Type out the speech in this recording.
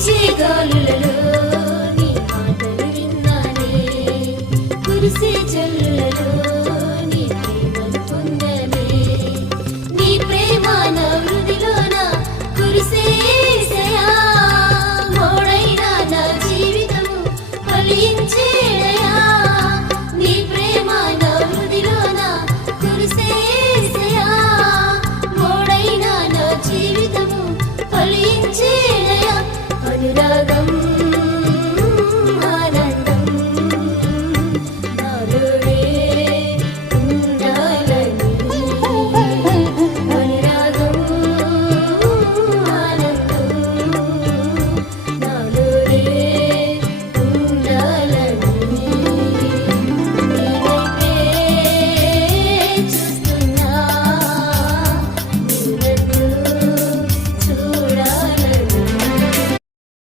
వీచే గాలులలో నీ మాటలు విన్నానే, కురిసే జల్లులలో నీ ప్రేమను పొందనే. నీ ప్రేమ నా హృదిలోన కురిసే యేసయ్యా, మోడైనా నా జీవితము ఫలించేనయ్యా. నీ ప్రేమ నా హృదిలోన కురిసే యేసయ్యా, మోడైనా నా జీవితము ఫలించేనయ్యా. అనురాగం